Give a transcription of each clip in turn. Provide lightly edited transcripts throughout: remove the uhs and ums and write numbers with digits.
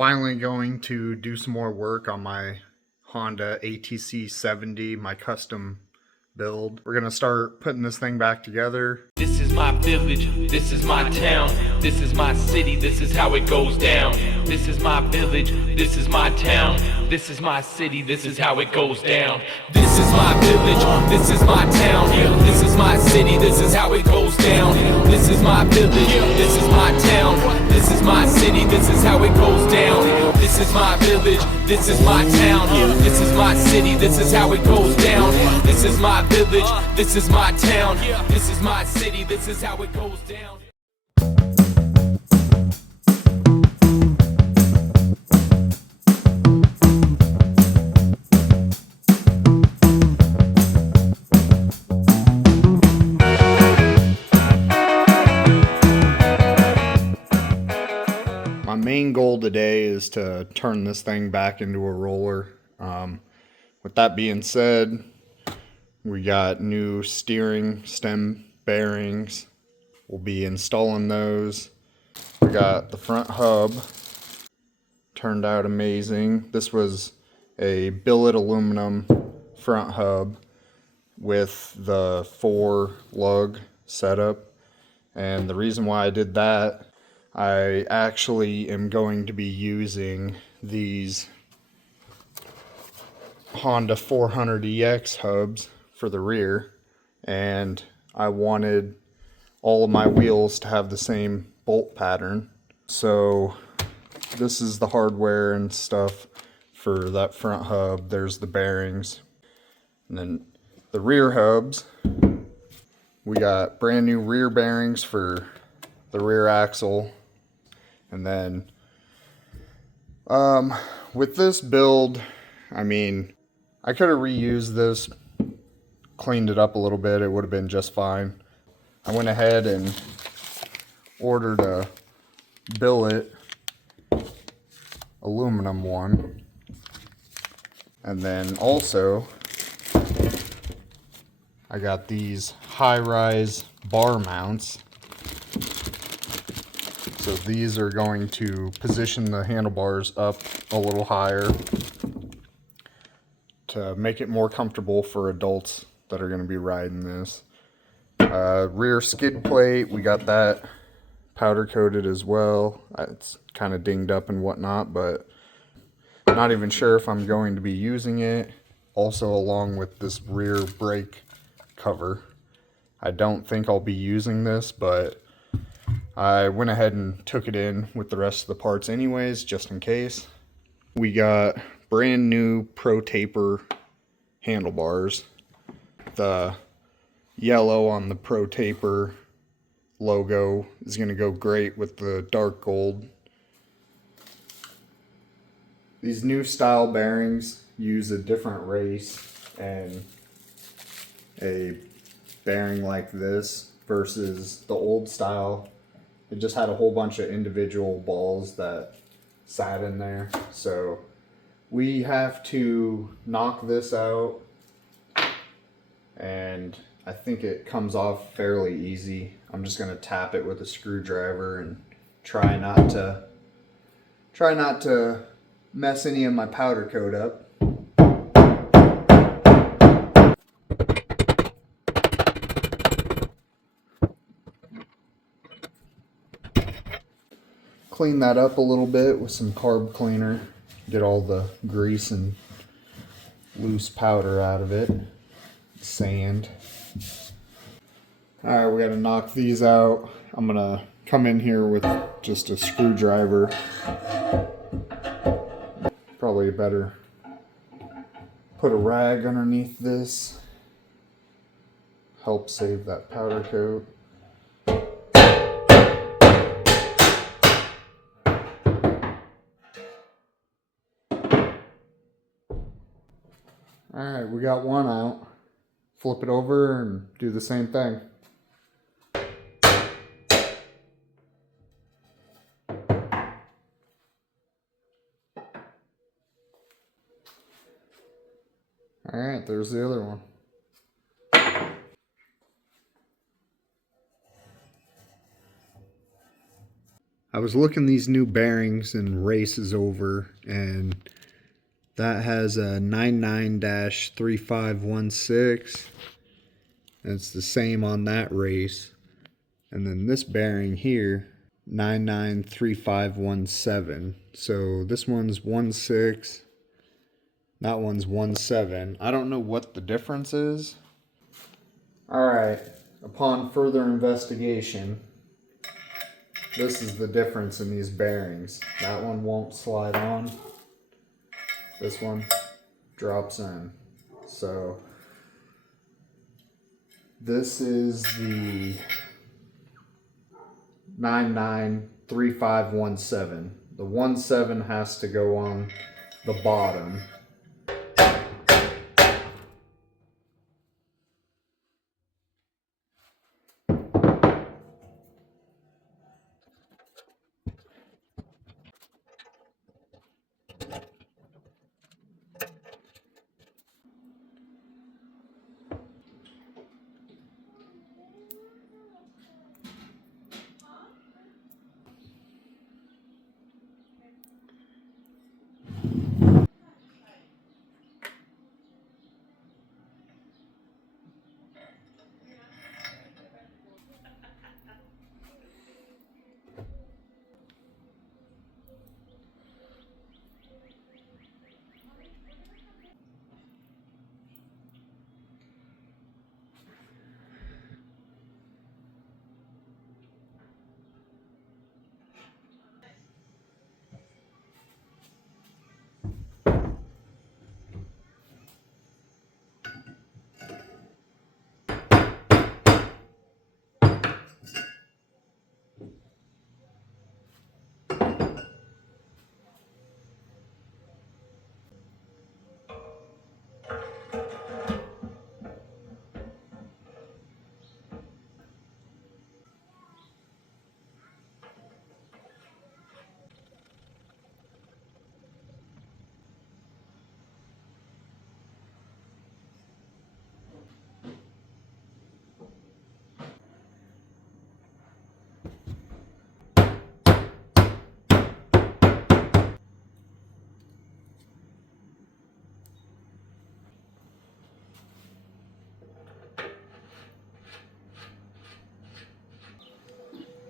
Finally going to do some more work on my Honda ATC70, my custom build. We're gonna start putting this thing back together. This is my village, this is my town, this is my city, this is how it goes down. This is my village, this is my town, this is my city, this is how it goes down. This is my village, this is my town, this is my city, this is how it goes down. This is my village, this is my town, this is my city, this is how it goes down. This is my village, this is my town, this is my city, this is how it goes down. This is my village, this is my town, this is my city, this is how it goes down. My main goal today is to turn this thing back into a roller. With that being said, we got new steering stem bearings. We'll be installing those. We got the front hub. Turned out amazing. This was a billet aluminum front hub with the 4 lug setup. And the reason why I did that, I actually am going to be using these Honda 400EX hubs for the rear, and I wanted all of my wheels to have the same bolt pattern. So this is the hardware and stuff for that front hub. There's the bearings. And then the rear hubs, we got brand new rear bearings for the rear axle. And then with this build, I mean, I could have reused this, cleaned it up a little bit, it would have been just fine. I went ahead and ordered a billet aluminum one. And then also, I got these high-rise bar mounts. So these are going to position the handlebars up a little higher to make it more comfortable for adults that are going to be riding this. Rear skid plate, we got that powder coated as well. It's kind of dinged up and whatnot, but I'm not even sure if I'm going to be using it. Also, along with this rear brake cover, I don't think I'll be using this, but I went ahead and took it in with the rest of the parts anyways, just in case. We got brand new Pro Taper handlebars. The yellow on the Pro Taper logo is going to go great with the dark gold. These new style bearings use a different race, and a bearing like this versus the old style, it just had a whole bunch of individual balls that sat in there. So we have to knock this out, and I think it comes off fairly easy. I'm just going to tap it with a screwdriver and try not to mess any of my powder coat up. Clean that up a little bit with some carb cleaner, get all the grease and loose powder out of it, sand. Alright, we gotta knock these out. I'm gonna come in here with just a screwdriver. Probably better put a rag underneath this, help save that powder coat. Alright, we got one out. Flip it over and do the same thing. Alright, there's the other one. I was looking these new bearings and races over, and that has a 99-3516. And it's the same on that race. And then this bearing here, 993517. So this one's 16. That one's 17. I don't know what the difference is. Alright, upon further investigation, this is the difference in these bearings. That one won't slide on. This one drops in. So this is the 993517. The 17 has to go on the bottom.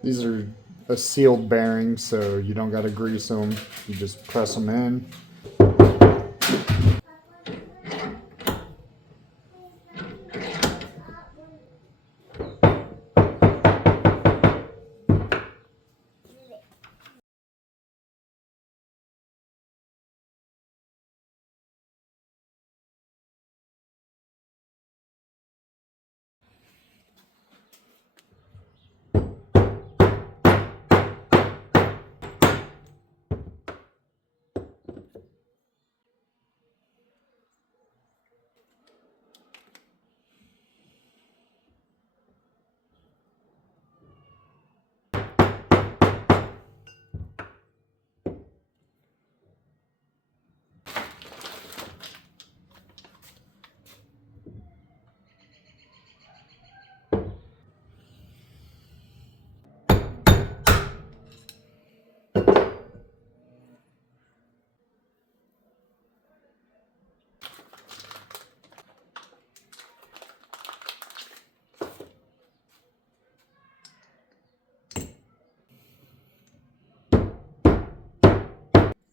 These are a sealed bearing, so you don't got to grease them. You just press them in.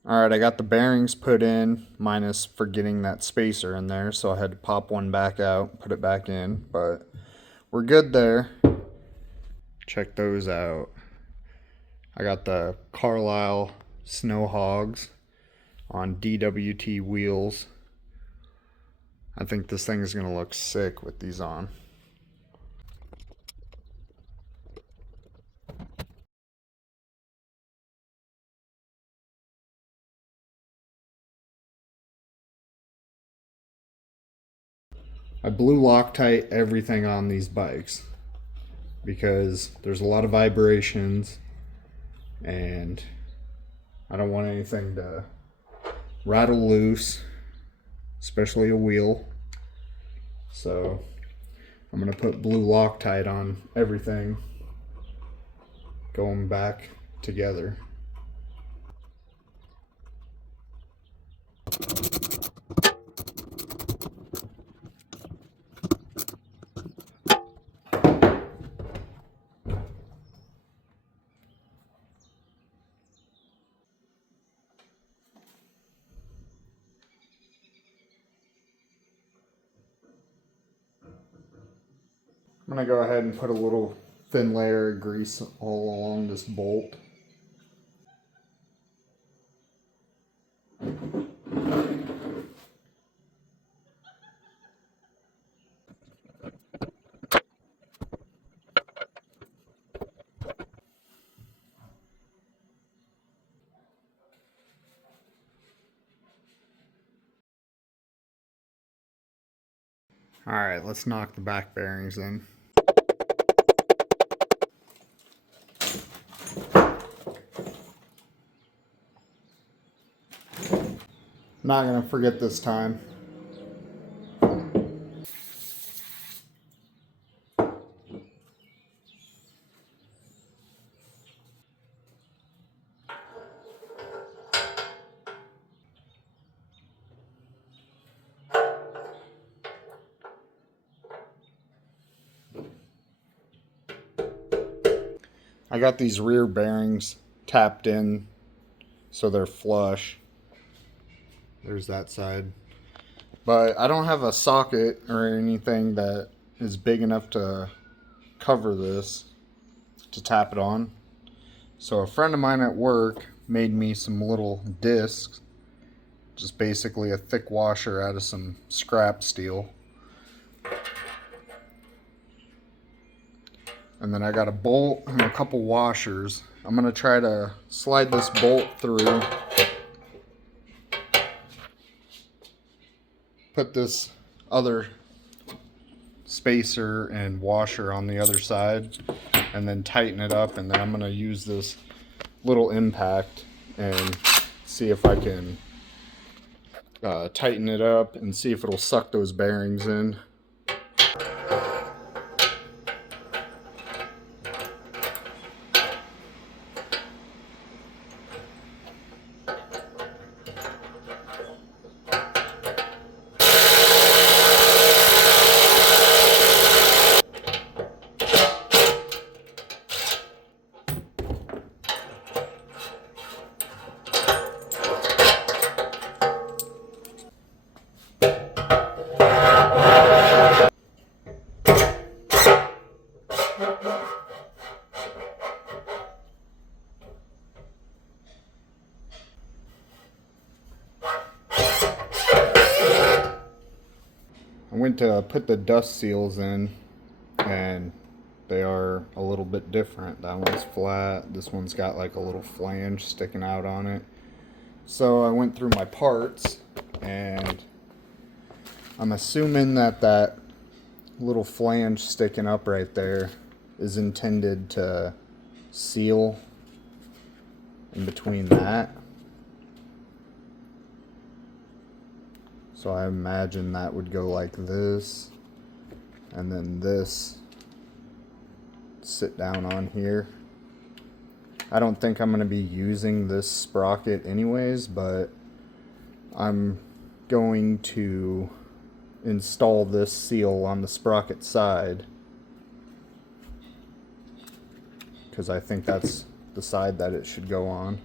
Alright, I got the bearings put in, minus forgetting that spacer in there, so I had to pop one back out, put it back in, but we're good there. Check those out. I got the Carlisle Snow Hogs on DWT wheels. I think this thing is going to look sick with these on. I blew Loctite everything on these bikes because there's a lot of vibrations and I don't want anything to rattle loose, especially a wheel. So I'm going to put blue Loctite on everything going back together. I'm going to go ahead and put a little thin layer of grease all along this bolt. Alright, let's knock the back bearings in. Not going to forget this time. I got these rear bearings tapped in so they're flush. There's that side. But I don't have a socket or anything that is big enough to cover this to tap it on. So a friend of mine at work made me some little discs, just basically a thick washer out of some scrap steel. And then I got a bolt and a couple washers. I'm going to try to slide this bolt through. Put this other spacer and washer on the other side and then tighten it up, and then I'm going to use this little impact and see if I can tighten it up and see if it'll suck those bearings in. I went to put the dust seals in, and they are a little bit different. That one's flat, this one's got like a little flange sticking out on it. So I went through my parts, and I'm assuming that that little flange sticking up right there is intended to seal in between that. So I imagine that would go like this, and then this sit down on here. I don't think I'm going to be using this sprocket anyways, but I'm going to install this seal on the sprocket side because I think that's the side that it should go on.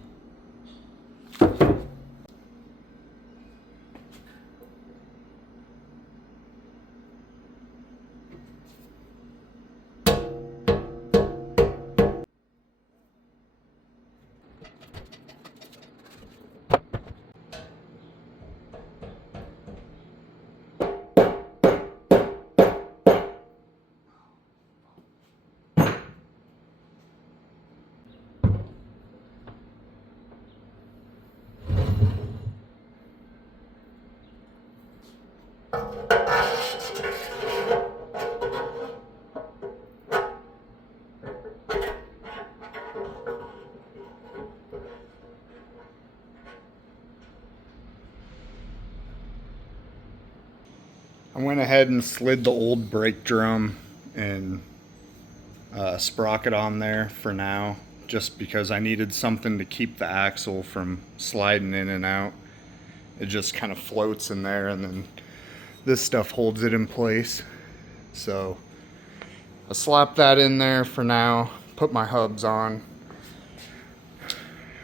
I went ahead and slid the old brake drum and sprocket on there for now just because I needed something to keep the axle from sliding in and out. It just kind of floats in there, and then this stuff holds it in place. So I slapped that in there for now, put my hubs on.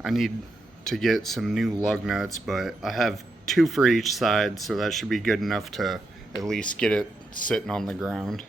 I need to get some new lug nuts, but I have 2 for each side, so that should be good enough to at least get it sitting on the ground.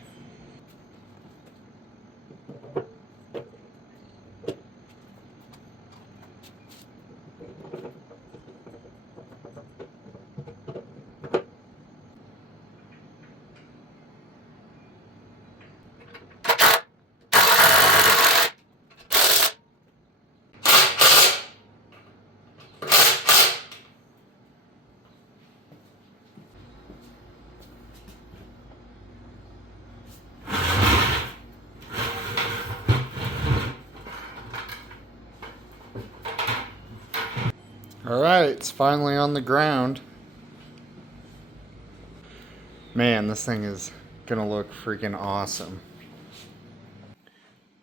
Alright, it's finally on the ground. Man, this thing is gonna look freaking awesome.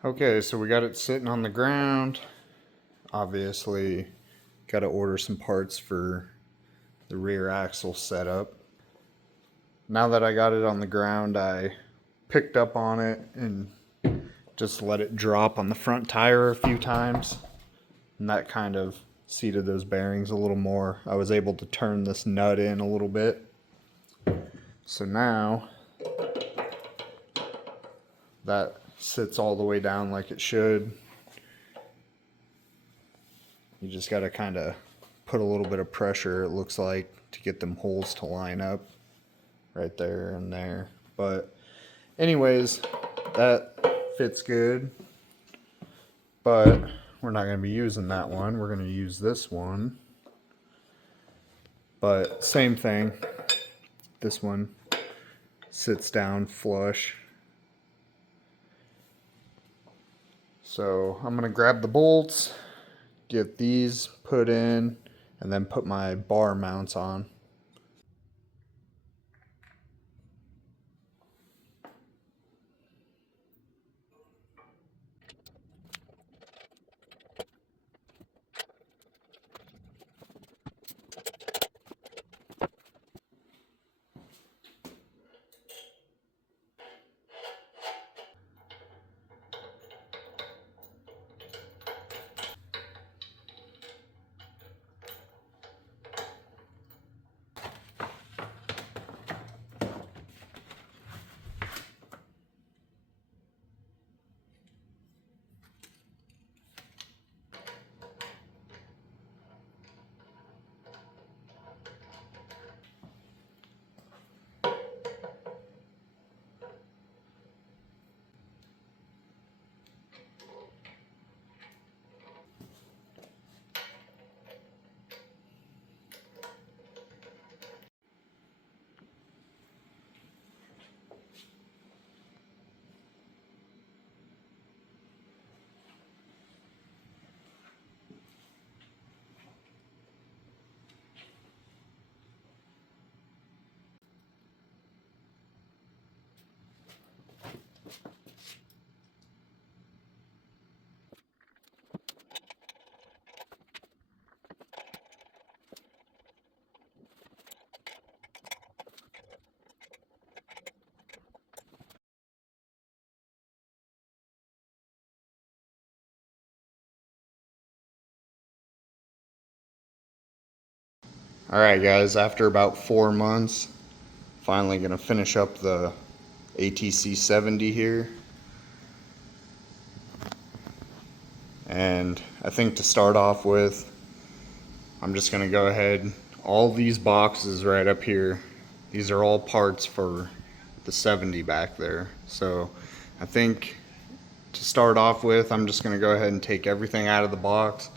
Okay, so we got it sitting on the ground. Obviously, gotta order some parts for the rear axle setup. Now that I got it on the ground, I picked up on it and just let it drop on the front tire a few times. And that kind of seated those bearings a little more. I was able to turn this nut in a little bit. So now that sits all the way down like it should. You just got to kind of put a little bit of pressure, it looks like, to get them holes to line up right there and there. But anyways, that fits good. But we're not going to be using that one. We're going to use this one. But same thing. This one sits down flush. So I'm going to grab the bolts, get these put in, and then put my bar mounts on. Alright guys, after about 4 months, finally gonna finish up the ATC70 here. And I think to start off with, I'm just gonna go ahead, all these boxes right up here, these are all parts for the 70 back there. So I think to start off with, I'm just gonna go ahead and take everything out of the box,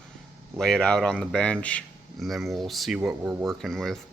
lay it out on the bench, and then we'll see what we're working with.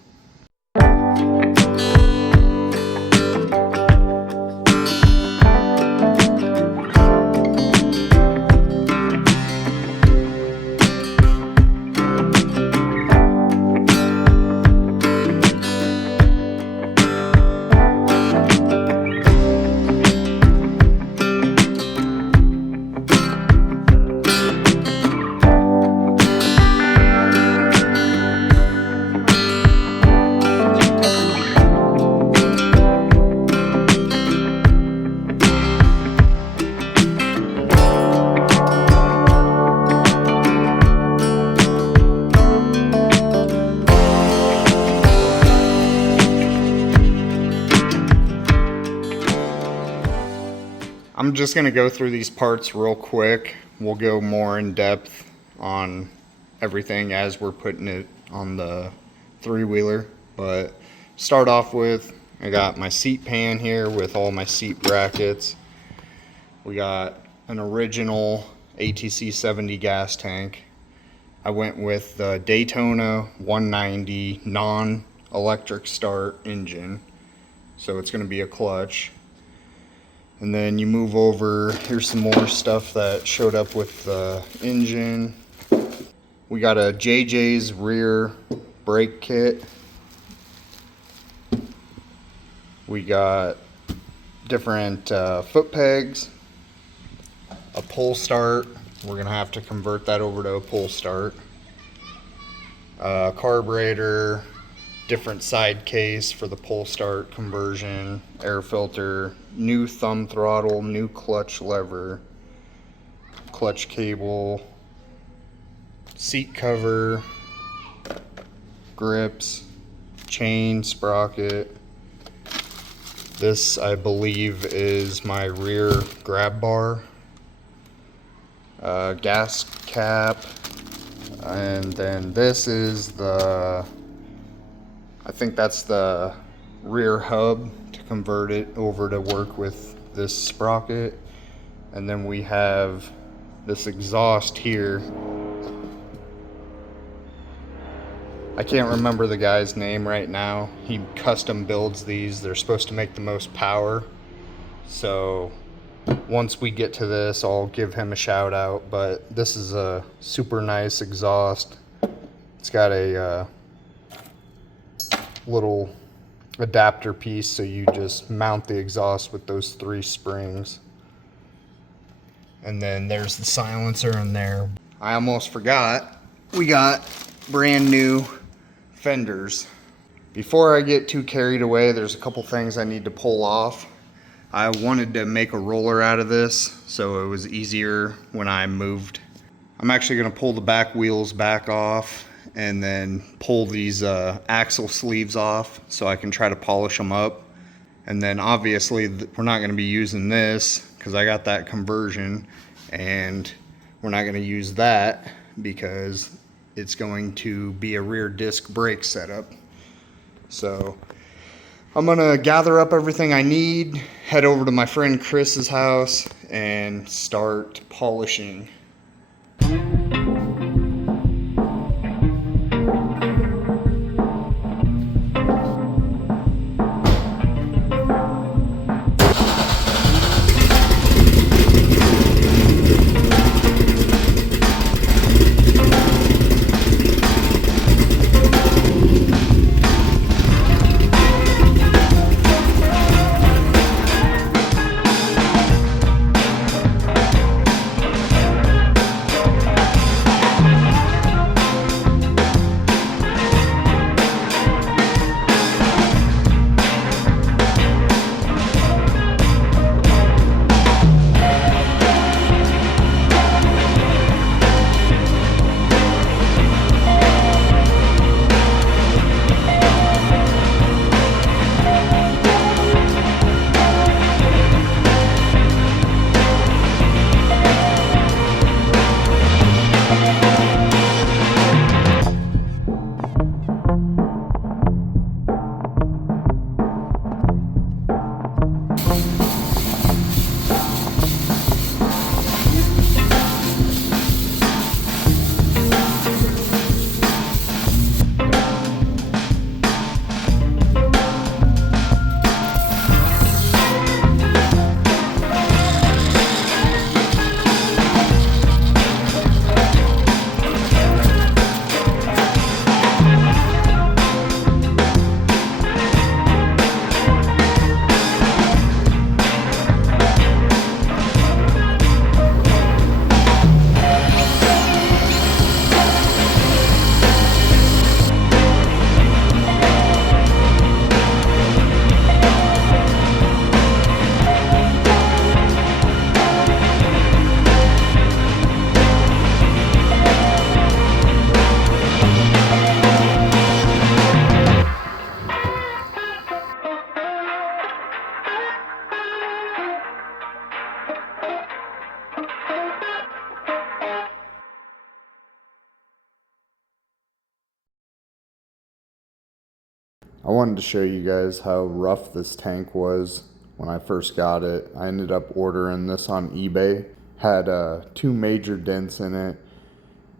I'm just going to go through these parts real quick. We'll go more in depth on everything as we're putting it on the three-wheeler. But start off with, I got my seat pan here with all my seat brackets. We got an original ATC70 gas tank. I went with the Daytona 190 non-electric start engine. So it's going to be a clutch. And then you move over, here's some more stuff that showed up with the engine. We got a JJ's rear brake kit. We got different foot pegs, a pull start. We're gonna have to convert that over to a pull start. Carburetor, different side case for the pull start conversion, air filter, new thumb throttle, new clutch lever, clutch cable, seat cover, grips, chain, sprocket. This, I believe, is my rear grab bar, gas cap, and then this is the, I think that's the rear hub to convert it over to work with this sprocket. And then we have this exhaust here. I can't remember the guy's name right now. He custom builds these. They're supposed to make the most power. So once we get to this, I'll give him a shout out. But this is a super nice exhaust. It's got a little adapter piece, so you just mount the exhaust with those 3 springs. And then there's the silencer in there. I almost forgot, we got brand new fenders. Before I get too carried away, there's a couple things I need to pull off. I wanted to make a roller out of this so it was easier when I moved. I'm actually going to pull the back wheels back off and then pull these axle sleeves off so I can try to polish them up. And then obviously we're not going to be using this because I got that conversion, and we're not going to use that because it's going to be a rear disc brake setup. So I'm going to gather up everything I need, head over to my friend Chris's house, and start polishing. I wanted to show you guys how rough this tank was when I first got it. I ended up ordering this on eBay. Had 2 major dents in it,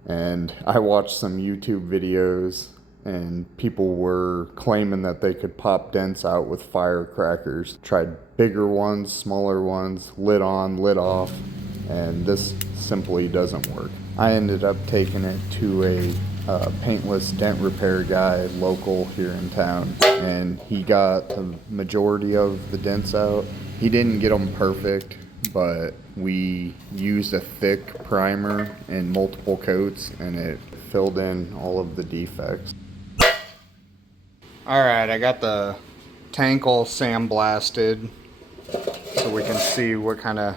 and I watched some YouTube videos and people were claiming that they could pop dents out with firecrackers. Tried bigger ones, smaller ones, lid on, lid off, and this simply doesn't work. I ended up taking it to a paintless dent repair guy local here in town, and he got the majority of the dents out. He didn't get them perfect, but we used a thick primer and multiple coats, and it filled in all of the defects. Alright, I got the tank all sandblasted so we can see what kind of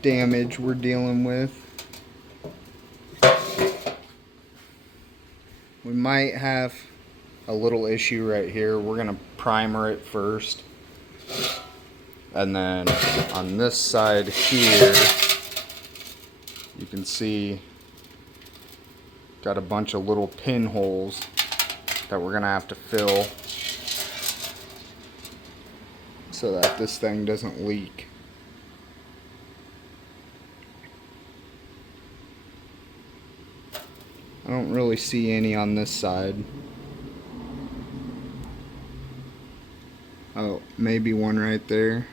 damage we're dealing with. We might have a little issue right here. We're going to primer it first. And then on this side here, you can see got a bunch of little pinholes that we're going to have to fill so that this thing doesn't leak. I don't really see any on this side. Oh, maybe one right there.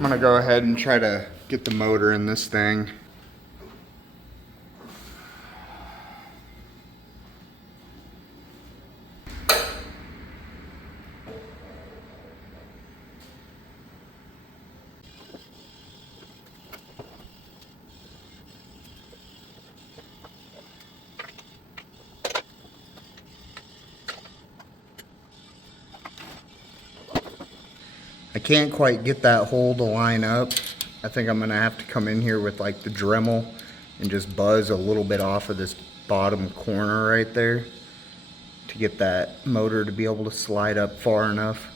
I'm gonna go ahead and try to get the motor in this thing. I can't quite get that hole to line up. I think I'm gonna have to come in here with like the Dremel and just buzz a little bit off of this bottom corner right there to get that motor to be able to slide up far enough.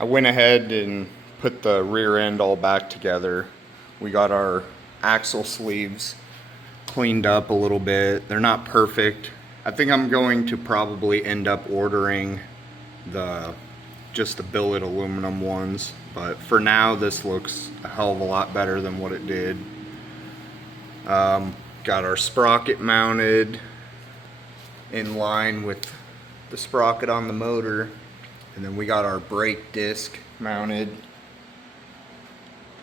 I went ahead and put the rear end all back together. We got our axle sleeves cleaned up a little bit. They're not perfect. I think I'm going to probably end up ordering just the billet aluminum ones, but for now this looks a hell of a lot better than what it did. Got our sprocket mounted in line with the sprocket on the motor. And then we got our brake disc mounted.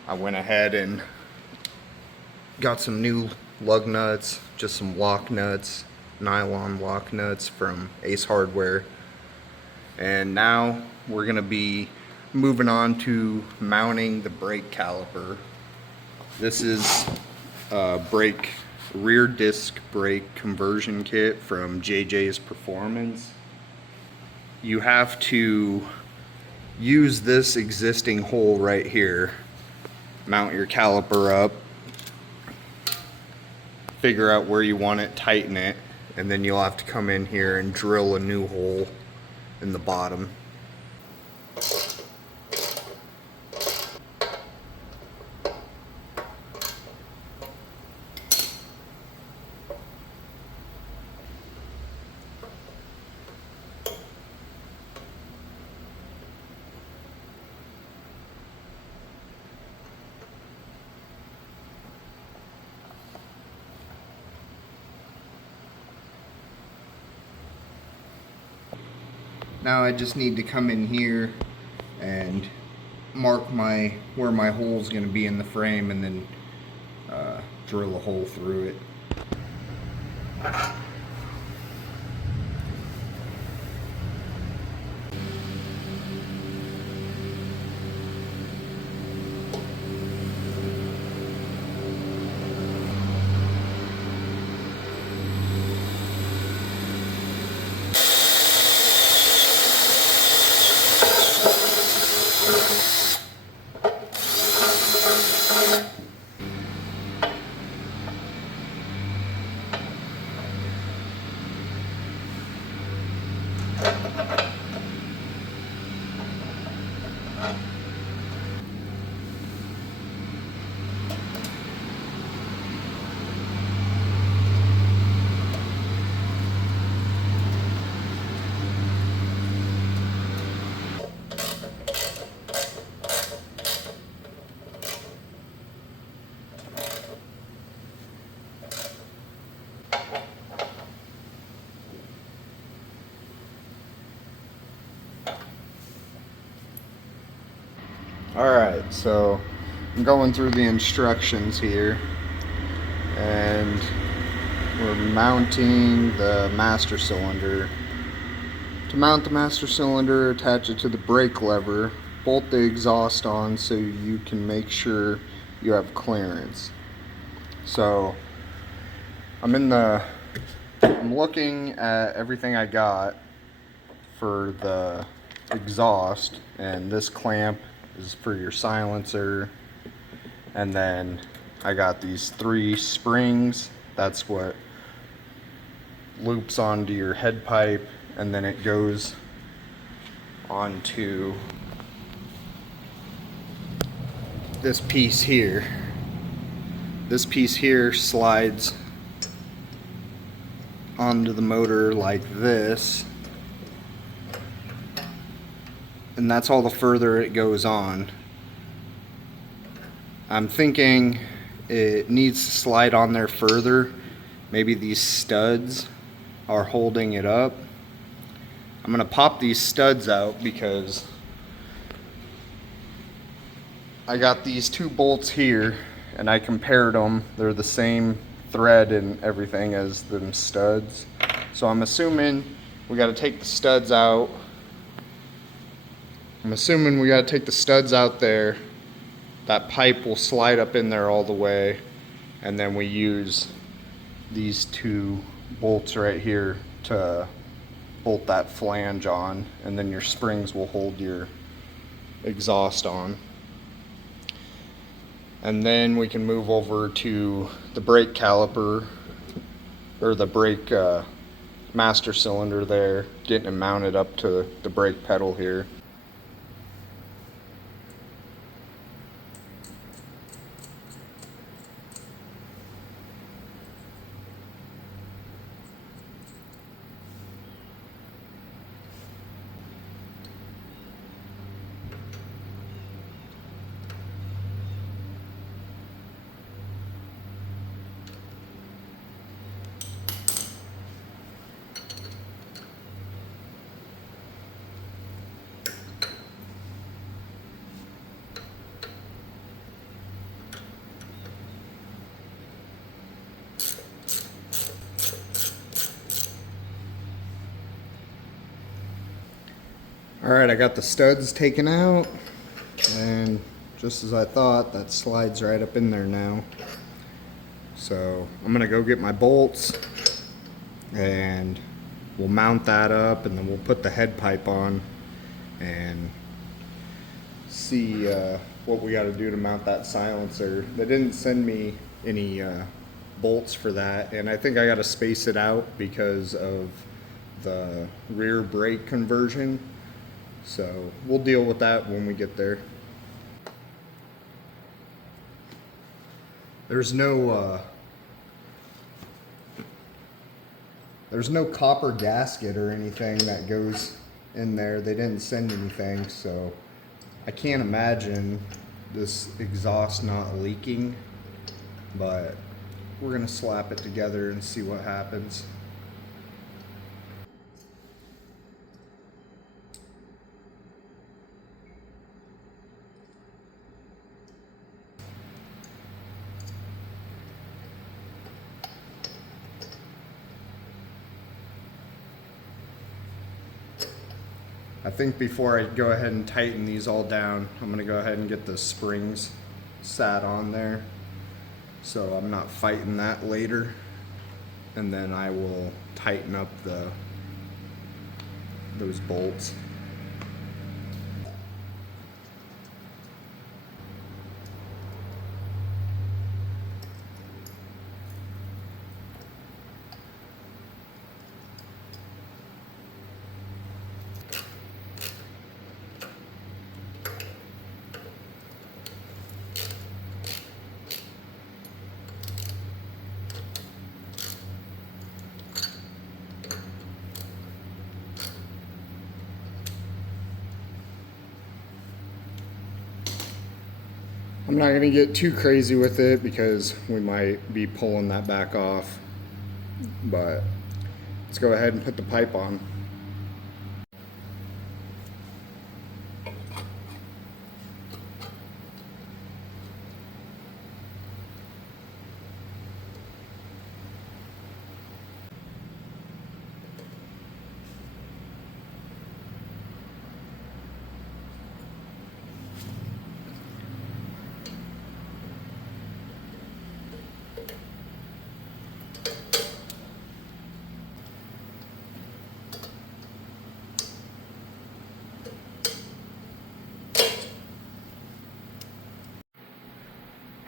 I went ahead and got some new lug nuts, just some lock nuts, nylon lock nuts from Ace Hardware. And now we're gonna be moving on to mounting the brake caliper. This is brake, rear disc brake conversion kit from JJ's Performance. You have to use this existing hole right here, mount your caliper up, figure out where you want it, tighten it, and then you'll have to come in here and drill a new hole in the bottom. Now I just need to come in here and mark where my hole is going to be in the frame, and then drill a hole through it. Alright, so I'm going through the instructions here, and we're mounting the master cylinder. To mount the master cylinder, attach it to the brake lever, bolt the exhaust on so you can make sure you have clearance. So I'm looking at everything I got for the exhaust, and this clamp is for your silencer, and then I got these 3 springs. That's what loops onto your head pipe, and then it goes onto this piece here. This piece here slides onto the motor like this, and that's all the further it goes on. I'm thinking it needs to slide on there further. Maybe these studs are holding it up. I'm gonna pop these studs out because I got these 2 bolts here and I compared them. They're the same thread and everything as them studs. So I'm assuming we gotta take the studs out. There. That pipe will slide up in there all the way, and then we use these 2 bolts right here to bolt that flange on, and then your springs will hold your exhaust on. And then we can move over to the brake caliper, or the brake master cylinder there, getting it mounted up to the brake pedal here. Alright, I got the studs taken out, and just as I thought, that slides right up in there now. So I'm gonna go get my bolts and we'll mount that up, and then we'll put the head pipe on and see what we got to do to mount that silencer. They didn't send me any bolts for that, and I think I got to space it out because of the rear brake conversion. So we'll deal with that when we get there. There's no copper gasket or anything that goes in there. They didn't send anything, so I can't imagine this exhaust not leaking, but we're gonna slap it together and see what happens. I think before I go ahead and tighten these all down, I'm gonna go ahead and get the springs sat on there so I'm not fighting that later. And then I will tighten up those bolts. I'm not gonna get too crazy with it because we might be pulling that back off, but let's go ahead and put the pipe on.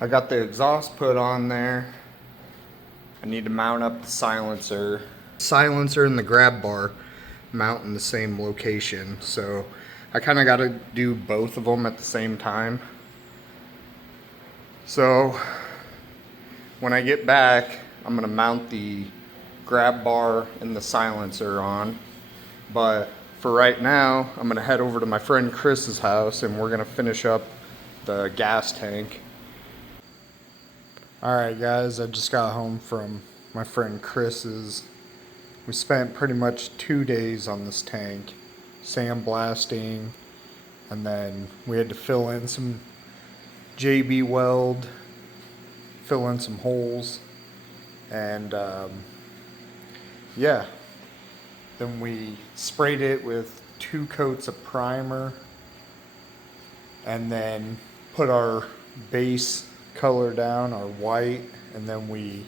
I got the exhaust put on there. I need to mount up the silencer. Silencer and the grab bar mount in the same location, so I kind of got to do both of them at the same time. So when I get back, I'm gonna mount the grab bar and the silencer on. But for right now, I'm gonna head over to my friend Chris's house and we're gonna finish up the gas tank. Alright guys, I just got home from my friend Chris's. We spent pretty much 2 days on this tank, sandblasting, and then we had to fill in some JB weld, fill in some holes, and yeah. Then we sprayed it with 2 coats of primer, and then put our base color down, our white, and then we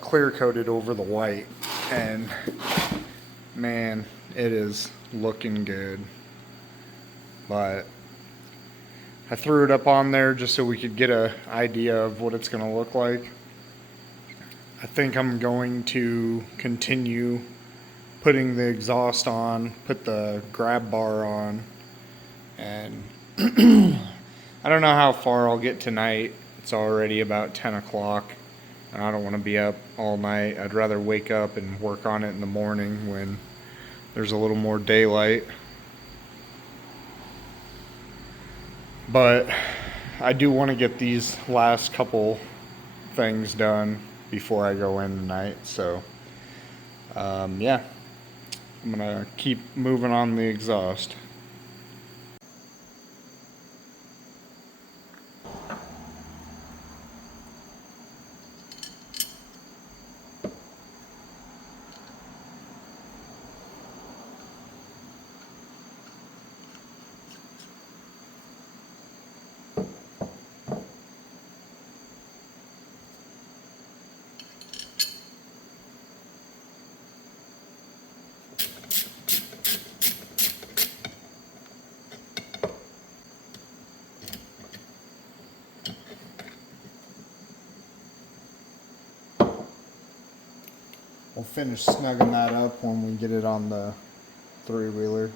clear coated over the white, and man, it is looking good. But I threw it up on there just so we could get an idea of what it's going to look like. I think I'm going to continue putting the exhaust on, put the grab bar on, and I don't know how far I'll get tonight. It's already about 10 o'clock, and I don't want to be up all night. I'd rather wake up and work on it in the morning when there's a little more daylight. But I do want to get these last couple things done before I go in tonight. So, yeah, I'm going to keep moving on the exhaust. We'll finish snugging that up when we get it on the three-wheeler.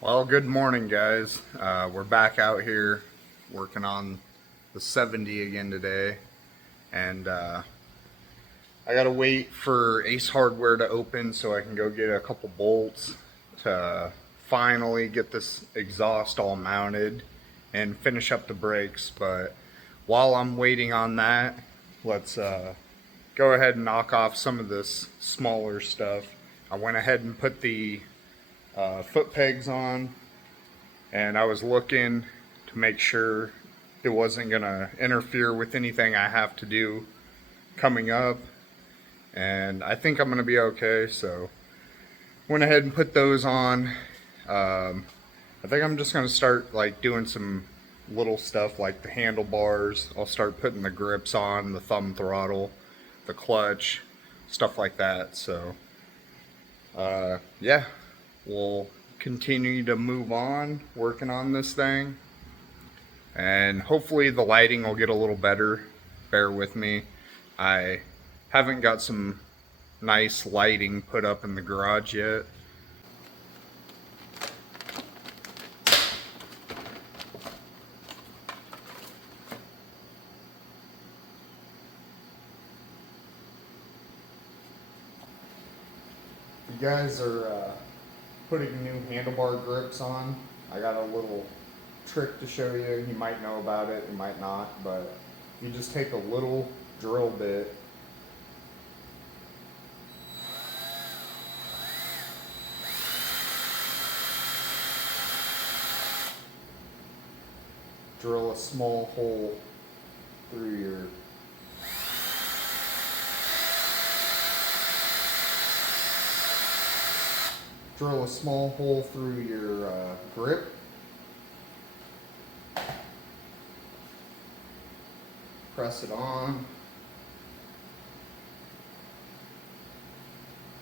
Well, good morning, guys. We're back out here working on the 70 again today, and I gotta wait for Ace Hardware to open so I can go get a couple bolts to finally get this exhaust all mounted and finish up the brakes. But while I'm waiting on that, let's go ahead and knock off some of this smaller stuff. I went ahead and put the foot pegs on, and I was looking to make sure it wasn't gonna interfere with anything I have to do coming up, and I think I'm gonna be okay. So went ahead and put those on. I think I'm just gonna start like doing some little stuff like the handlebars. I'll start putting the grips on, the thumb throttle, the clutch, stuff like that. So yeah, we'll continue to move on working on this thing, and hopefully the lighting will get a little better. Bear with me. I haven't got some nice lighting put up in the garage yet. You guys are putting new handlebar grips on. I got a little trick to show you. You might know about it, you might not, but you just take a little drill bit, drill a small hole through your grip. Press it on.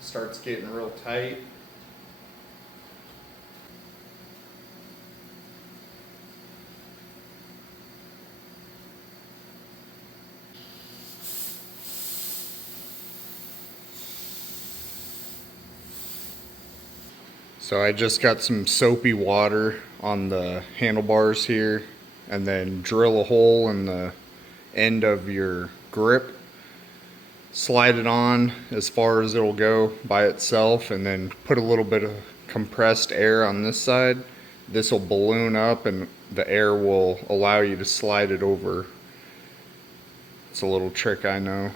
Starts getting real tight. So I just got some soapy water on the handlebars here, and then drill a hole in the end of your grip, slide it on as far as it'll go by itself, and then put a little bit of compressed air on this side. This will balloon up and the air will allow you to slide it over. It's a little trick, I know.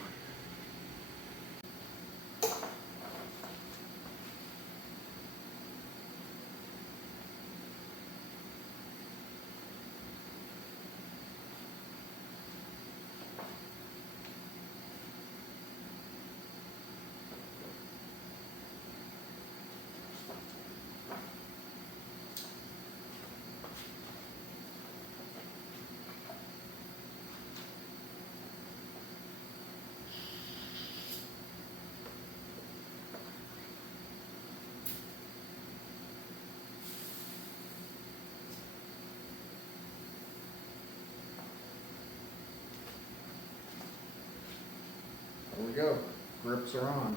There we go. Grips are on.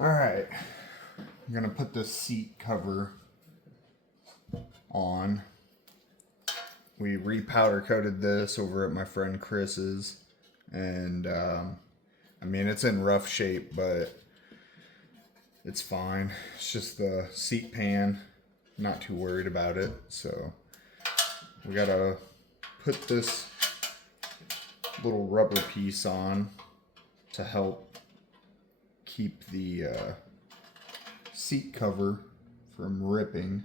Alright, I'm gonna put this seat cover on. We repowder coated this over at my friend Chris's, and I mean, it's in rough shape, but it's fine. It's just the seat pan, not too worried about it. So we gotta put this little rubber piece on to help keep the seat cover from ripping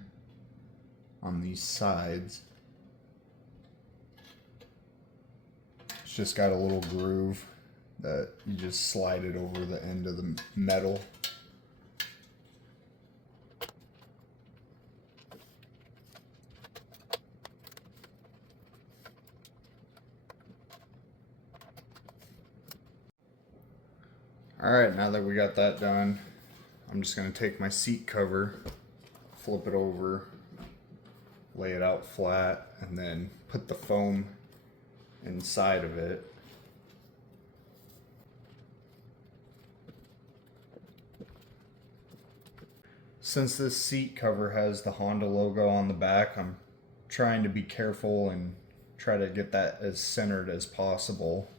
on these sides. It's just got a little groove that you just slide it over the end of the metal. Alright, now that we got that done, I'm just going to take my seat cover, flip it over, lay it out flat, and then put the foam inside of it. Since this seat cover has the Honda logo on the back, I'm trying to be careful and try to get that as centered as possible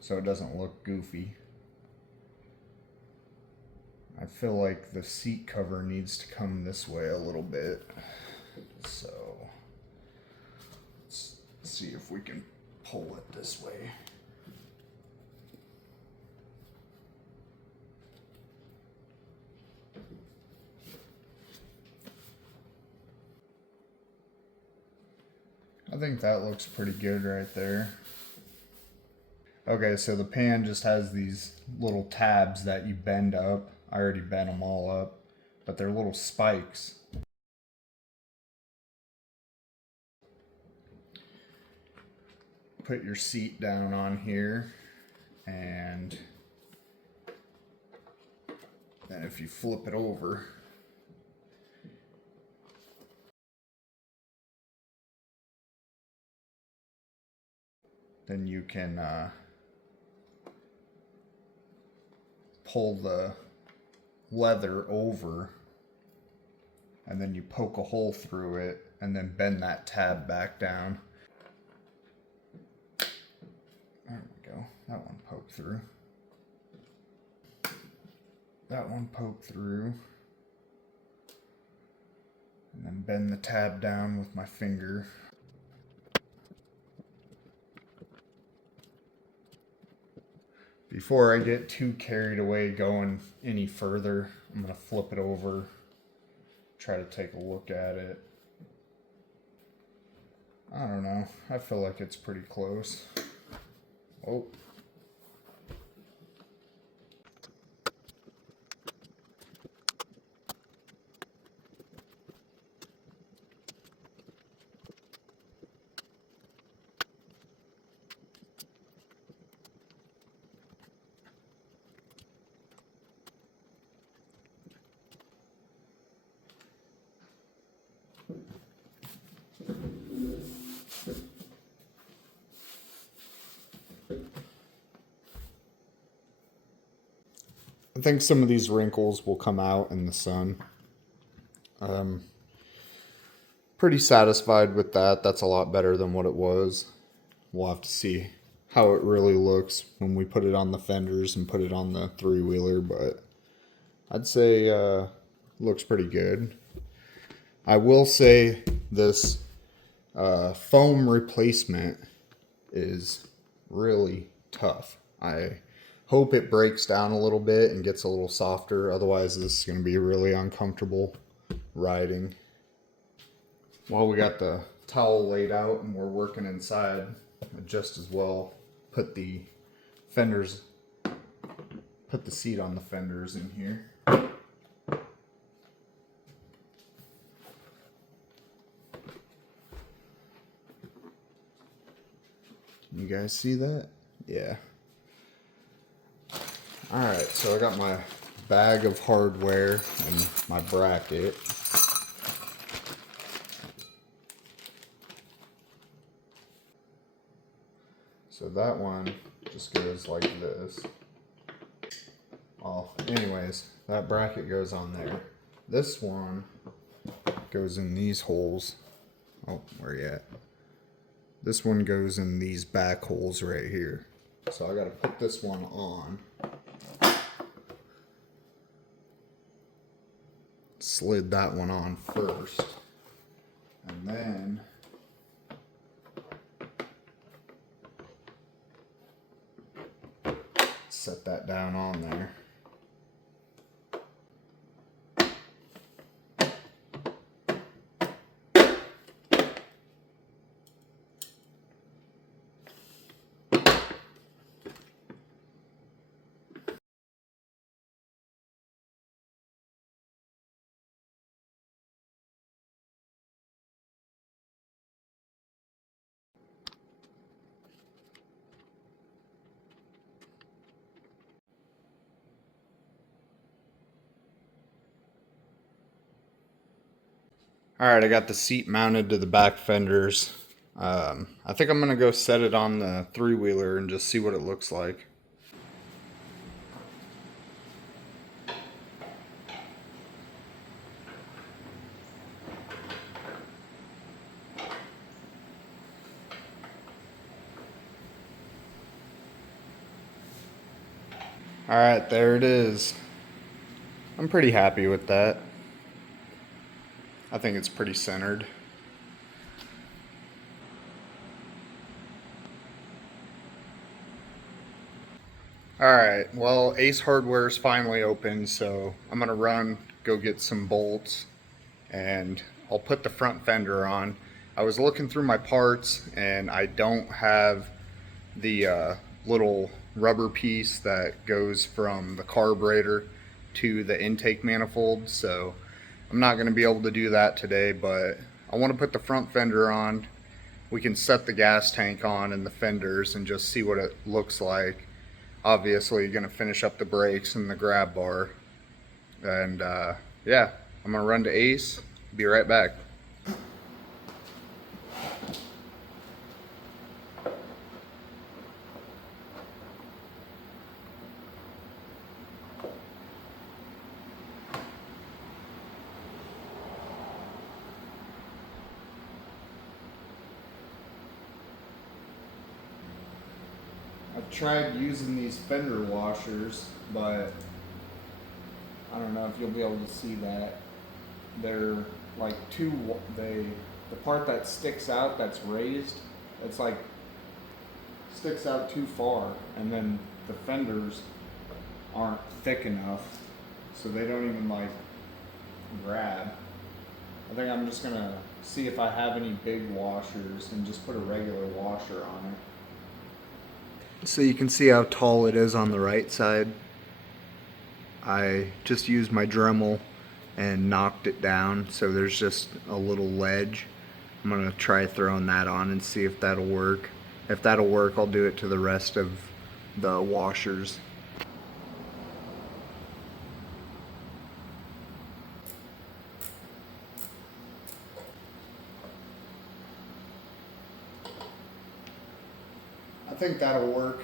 so it doesn't look goofy. I feel like the seat cover needs to come this way a little bit. So let's see if we can pull it this way. I think that looks pretty good right there. Okay, so the pan just has these little tabs that you bend up. I already bent them all up, but they're little spikes. Put your seat down on here, and then if you flip it over, then you can pull the leather over, and then you poke a hole through it and then bend that tab back down. There we go. That one poked through. That one poked through. And then bend the tab down with my finger. Before I get too carried away going any further, I'm going to flip it over, try to take a look at it. I don't know. I feel like it's pretty close. Oh. I think some of these wrinkles will come out in the sun. Pretty satisfied with that. That's a lot better than what it was. We'll have to see how it really looks when we put it on the fenders and put it on the three-wheeler, but I'd say looks pretty good. I will say this foam replacement is really tough. I hope it breaks down a little bit and gets a little softer. Otherwise, this is going to be really uncomfortable riding. While we got the towel laid out and we're working inside, I'd just as well put the fenders, put the seat on the fenders in here. You guys see that? Yeah. Alright, so I got my bag of hardware and my bracket. So that one just goes like this. Well, anyways, that bracket goes on there. This one goes in these holes. Oh, where you at? This one goes in these back holes right here. So I gotta put this one on. Slid that one on first. And then set that down on there. Alright, I got the seat mounted to the back fenders. I think I'm going to go set it on the three-wheeler and just see what it looks like. Alright, there it is. I'm pretty happy with that. I think it's pretty centered. Alright, well, Ace Hardware is finally open, so I'm going to go get some bolts, and I'll put the front fender on. I was looking through my parts, and I don't have the little rubber piece that goes from the carburetor to the intake manifold, so I'm not going to be able to do that today, but I want to put the front fender on. We can set the gas tank on and the fenders and just see what it looks like. Obviously, you're going to finish up the brakes and the grab bar. And yeah, I'm going to run to Ace. Be right back. I've tried using these fender washers, but I don't know if you'll be able to see that. They're like the part that sticks out that's raised, it's like sticks out too far, and then the fenders aren't thick enough, so they don't even like grab. I think I'm just gonna see if I have any big washers and just put a regular washer on it. So you can see how tall it is on the right side. I just used my Dremel and knocked it down, so there's just a little ledge. I'm gonna try throwing that on and see if that'll work. If that'll work, I'll do it to the rest of the washers. I think that'll work,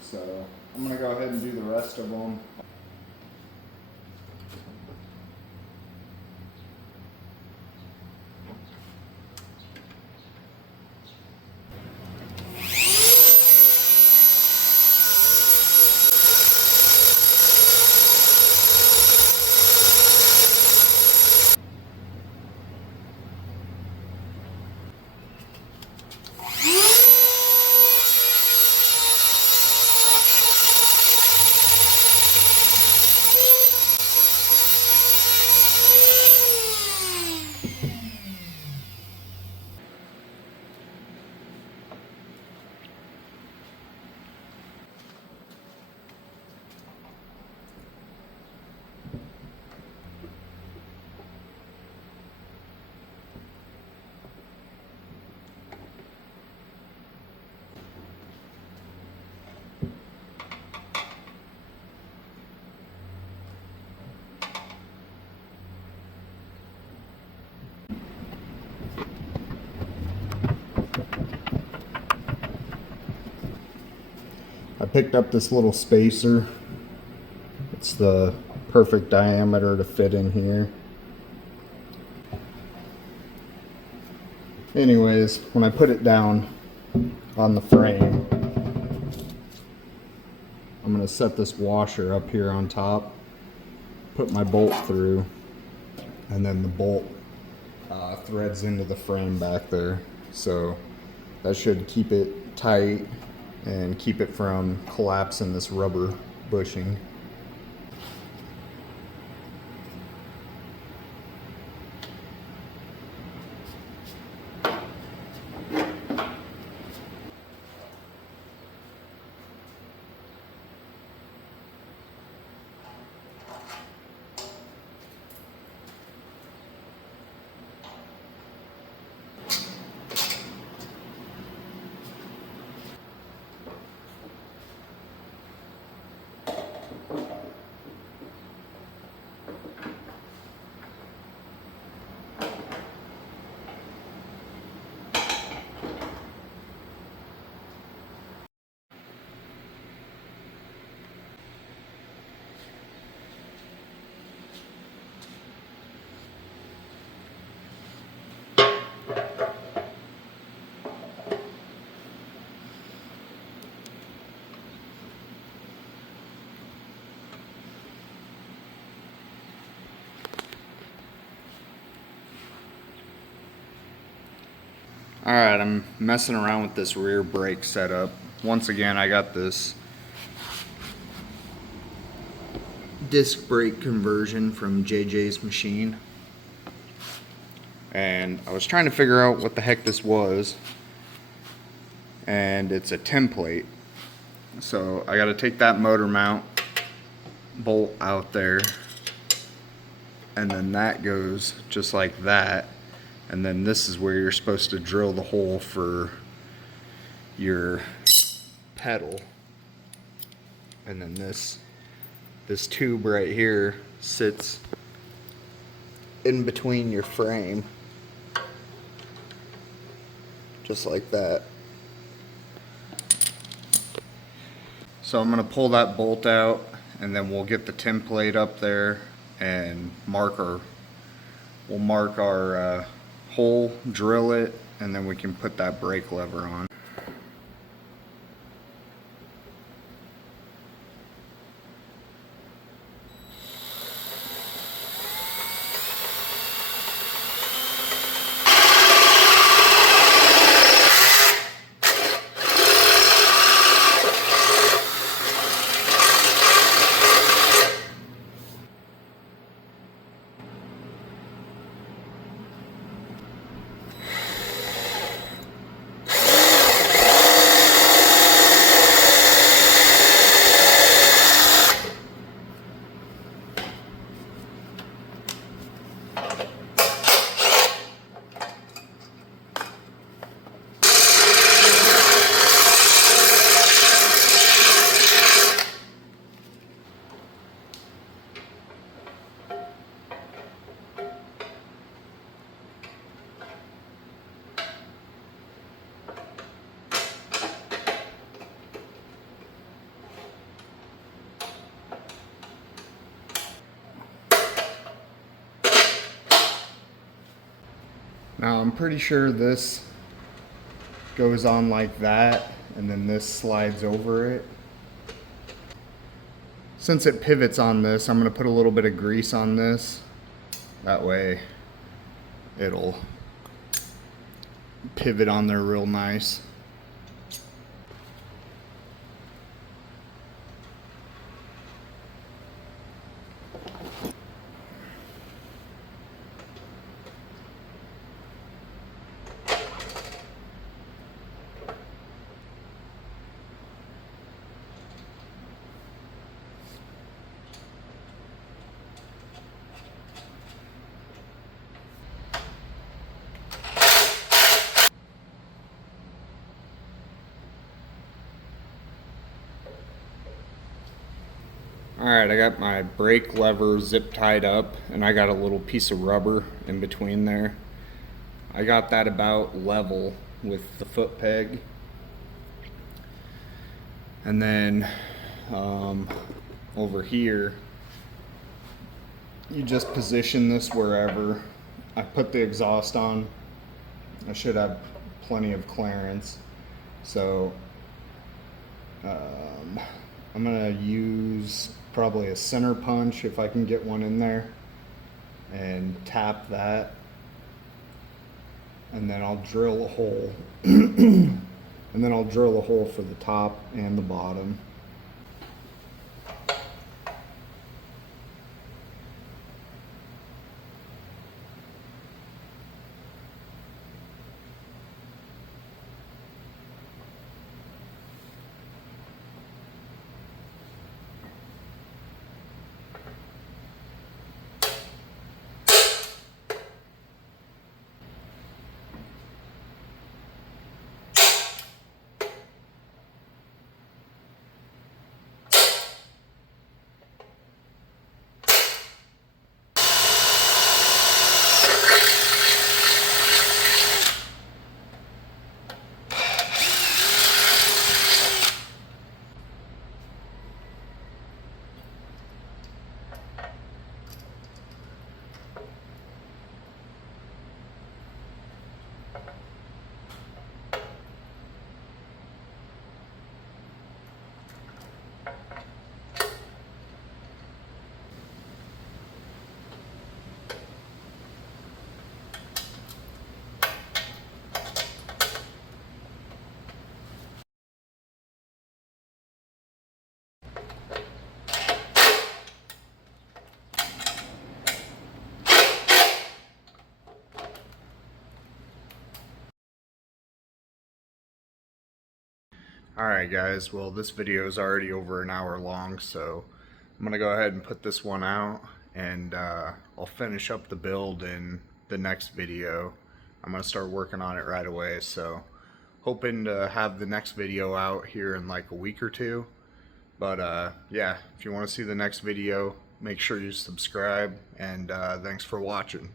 so I'm gonna go ahead and do the rest of them. I picked up this little spacer. It's It's the perfect diameter to fit in here. Anyways, when I put it down on the frame, I'm going to set this washer up here on top, put my bolt through, and then the bolt threads into the frame back there. So that should keep it tight and keep it from collapsing this rubber bushing. Alright, I'm messing around with this rear brake setup. Once again, I got this disc brake conversion from JJ's machine. And I was trying to figure out what the heck this was. And it's a template. So I gotta take that motor mount bolt out there. And then that goes just like that. And then this is where you're supposed to drill the hole for your pedal. And then this tube right here sits in between your frame. Just like that. So I'm gonna pull that bolt out and then we'll get the template up there and we'll mark our hole, drill it, and then we can put that brake lever on. Now I'm pretty sure this goes on like that and then this slides over it. Since it pivots on this, I'm going to put a little bit of grease on this. That way it'll pivot on there real nice. Alright, I got my brake lever zip tied up and I got a little piece of rubber in between there. I got that about level with the foot peg. And then over here you just position this wherever. I put the exhaust on. I should have plenty of clearance. So I'm gonna use probably a center punch if I can get one in there, and tap that, and then I'll drill a hole. And then I'll drill a hole for the top and the bottom. Alright guys, well this video is already over an hour long, so I'm going to go ahead and put this one out, and I'll finish up the build in the next video. I'm going to start working on it right away, so hoping to have the next video out here in like a week or two. But yeah, if you want to see the next video, make sure you subscribe, and thanks for watching.